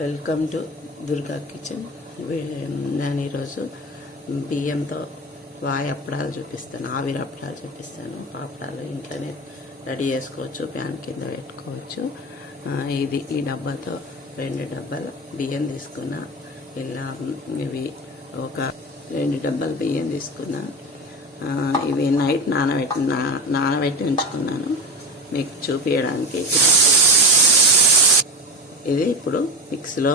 Welcome to Durga kitchen. నేను ఈరోజు బియ్యంతో అప్పడాలు చూపిస్తాను, ఆవిరి అప్పడాలు చూపిస్తాను. పాపడాలు ఇంట్లోనే రెడీ చేసుకోవచ్చు, ప్యాన్ కింద పెట్టుకోవచ్చు. ఈ డబ్బాతో 2 డబ్బాలు బియ్యం తీసుకున్నా. ఇలా ఇవి ఒక 2 డబ్బాలు బియ్యం తీసుకున్నా. ఇవి నైట్ నానబెట్టి ఉంచుకున్నాను మీకు చూపించడానికి. ఇది ఇప్పుడు మిక్సీలో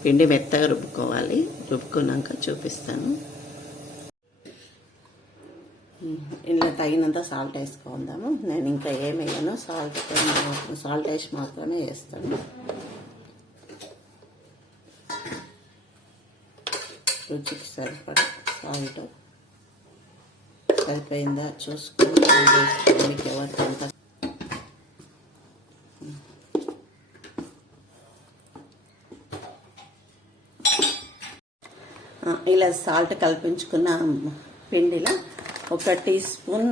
పిండి మెత్తగా రుబ్బుకోవాలి. రుబ్బుకున్నాక చూపిస్తాను. ఇందులో తగినంత సాల్ట్ వేసుకుందాము. నేను ఇంకా ఏం వేయను, సాల్ట్ వేసి మాత్రమే వేస్తాను. రుచికి సరిపడా సాల్ట్ సరిపోయిందా చూసుకొని మీకు ఎవరికంత ఇలా సాల్ట్ కల్పించుకున్న పిండిలో 1 టీ స్పూన్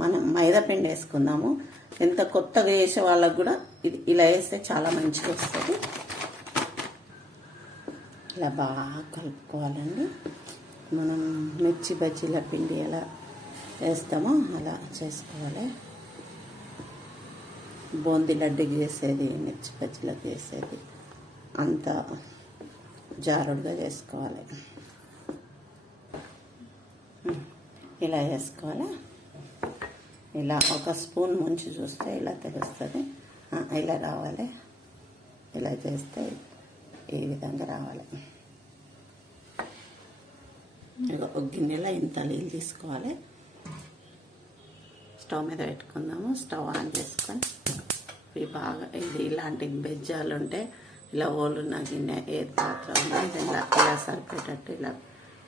మనం మైదా పిండి వేసుకుందాము. ఎంత కొత్తగా వేసే వాళ్ళకు కూడా ఇది ఇలా వేస్తే చాలా మంచిగా వస్తుంది. ఇలా బాగా కలుపుకోవాలండి. మనం మిర్చి బజ్జీల పిండి ఎలా వేస్తామో అలా చేసుకోవాలి. బూందీ లడ్డుకి చేసేది, మిర్చి బజ్జీలకు వేసేది అంత జారుడుగా చేసుకోవాలి. ఇలా వేసుకోవాలి. ఇలా 1 స్పూన్ ముంచి చూస్తే ఇలా తెలుస్తుంది. ఇలా రావాలి. ఇలా చేస్తే ఈ విధంగా రావాలి. ఒక గిన్నెలో ఇంత నీళ్ళు తీసుకోవాలి. స్టవ్ మీద పెట్టుకుందాము. స్టవ్ ఆన్ చేసుకొని ఇవి బాగా ఇలాంటి బెజ్జాలు ఉంటే ఇలా ఓలున్న గిన్నె ఏది పాత్ర ఉందో ఇలా సరిపేటట్టు ఇలా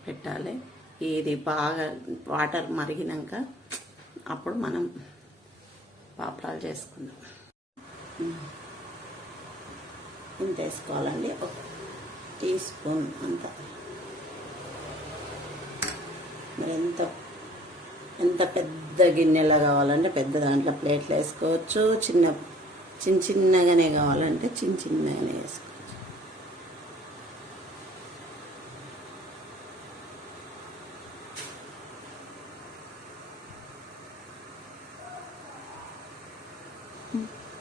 పెట్టాలి. ఇది బాగా వాటర్ మరిగినాక అప్పుడు మనం పాపడాలు చేసుకుందాం. ఇంత వేసుకోవాలండి, 1 టీ స్పూన్ అంత. మరి ఎంత పెద్ద గిన్నెలా కావాలంటే పెద్ద దాంట్లో ప్లేట్లు వేసుకోవచ్చు. చిన్నగానే కావాలంటే చిన్నగానే వేసుకోవచ్చు.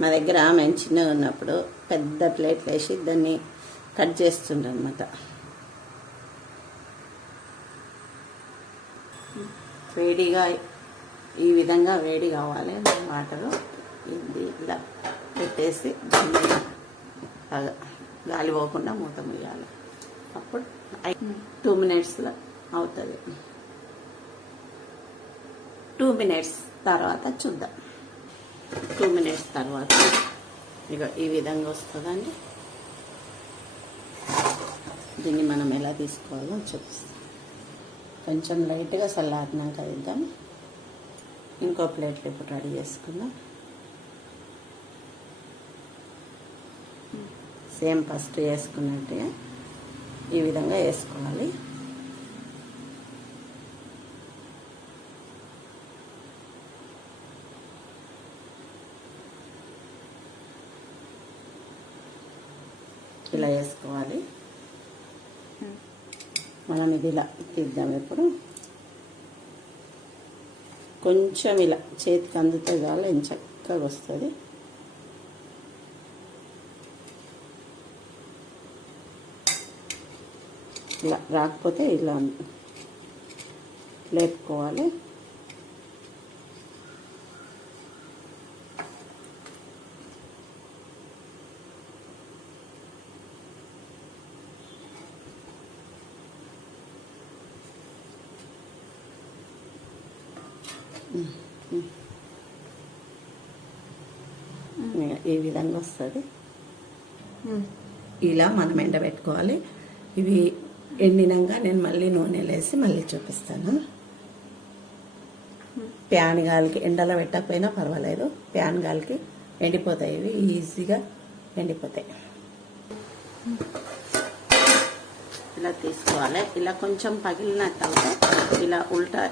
మా దగ్గర మేము చిన్నగా ఉన్నప్పుడు పెద్ద ప్లేట్లు వేసి దాన్ని కట్ చేస్తుండనమాట. వేడిగా ఈ విధంగా వేడి కావాలి వాటరు. ఇది ఇలా పెట్టేసి దాన్ని గాలి పోకుండా మూత ముయ్యాలి. అప్పుడు 2 మినిట్స్లో అవుతుంది. 2 మినిట్స్ తర్వాత చూద్దాం. 2 మినిట్స్ తర్వాత ఇక ఈ విధంగా వస్తుందండి. దీన్ని మనం ఎలా తీసుకోవాలో చూపిస్తాం. కొంచెం లైట్గా చల్లారినాక ఇద్దాం. ఇంకో ప్లేట్లు ఇప్పుడు రెడీ చేసుకుందాం. సేమ్ ఫస్ట్ వేసుకున్నట్టుగా ఈ విధంగా వేసుకోవాలి. ఇలా వేసుకోవాలి. మనం ఇది ఇలా తీద్దాం. ఇప్పుడు కొంచెం ఇలా చేతికి అందుతే చాలు, ఎంత చక్కగా వస్తుంది. ఇలా రాకపోతే ఇలా లేపుకోవాలి. ఈ విధంగా వస్తుంది. ఇలా మనం ఎండబెట్టుకోవాలి. ఇవి ఎండినాక నేను మళ్ళీ నూనెలు వేసి మళ్ళీ చూపిస్తాను. ప్యాన్ గాలికి ఎండలో పెట్టకపోయినా పర్వాలేదు, ప్యాన్ గాలికి ఎండిపోతాయి. ఇవి ఈజీగా ఎండిపోతాయి. ఇలా తీసుకోవాలి. ఇలా కొంచెం పగిలినట్టు అవుతాయి. ఇలా ఉల్టా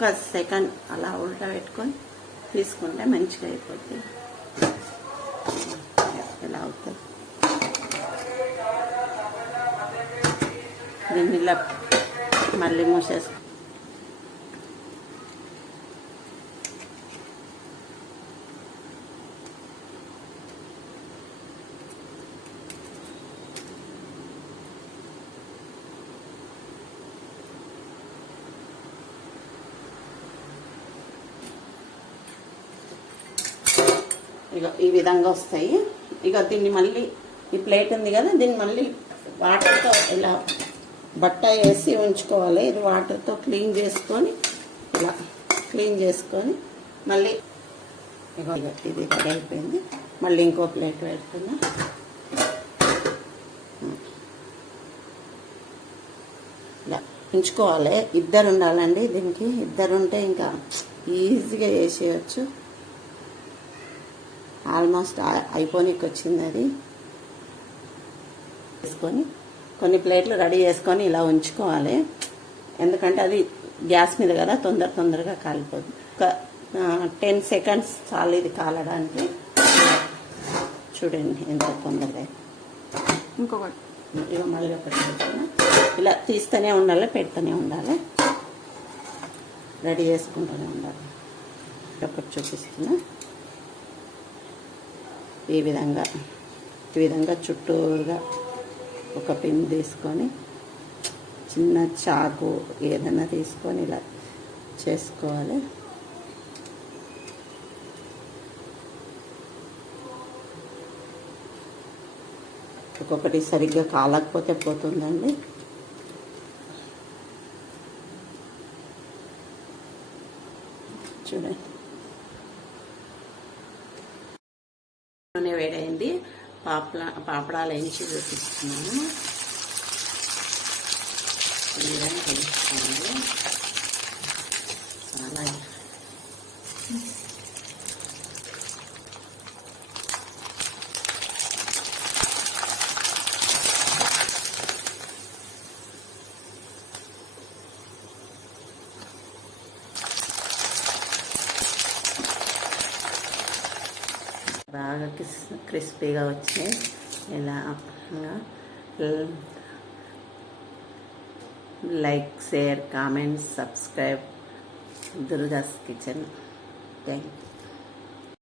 1 సెకండ్ అలా ఉల్టా పెట్టుకొని తీసుకుంటే మంచిగా అయిపోతుంది. ఇలా అవుతుంది. దీన్ని ఇలా మళ్ళీ మూసేసుకో. ఇక ఈ విధంగా వస్తాయి. ఇక దీన్ని మళ్ళీ ఈ ప్లేట్ ఉంది కదా, దీన్ని మళ్ళీ వాటర్తో ఇలా బట్ట వేసి ఉంచుకోవాలి. ఇది వాటర్తో క్లీన్ చేసుకొని ఇలా క్లీన్ చేసుకొని మళ్ళీ ఇక ఇది రెడీ అయిపోయింది. మళ్ళీ ఇంకో ప్లేట్ పెడుతున్నా. ఇలా ఉంచుకోవాలి. ఇద్దరు ఉండాలండి దీనికి. ఇద్దరు ఉంటే ఇంకా ఈజీగా చేసేయచ్చు. ఆల్మోస్ట్ అయిపోనికి వచ్చింది అది. వేసుకొని కొన్ని ప్లేట్లు రెడీ చేసుకొని ఇలా ఉంచుకోవాలి. ఎందుకంటే అది గ్యాస్ మీద కదా, తొందరగా కాలిపోతుంది. ఒక 10 seconds చాలు ఇది కాలడానికి. చూడండి ఎంత తొందరగా. ఇంకొకటి ఇక మళ్ళీ ఒకటి పెడుతున్నా. ఇలా తీస్తూనే ఉండాలి, పెడుతూనే ఉండాలి, రెడీ చేసుకుంటూనే ఉండాలి. ఒకటి చూపిస్తున్నా. ఈ విధంగా చుట్టూరుగా ఒక పిన్ తీసుకొని చిన్న చాకు ఏదైనా తీసుకొని ఇలా చేసుకోవాలి. ఒక్కొక్కటి సరిగ్గా కాలకపోతే పోతుందండి. చూడండి నూనె వేడైంది. పాపడాలు వేయించి చూపిస్తున్నాను. తెలుసుకోవాలి చాలా. బాగా క్రిస్పీగా వచ్చాయి. ఇలా like, share, comment, subscribe దుర్గాస్ kitchen. Thank you.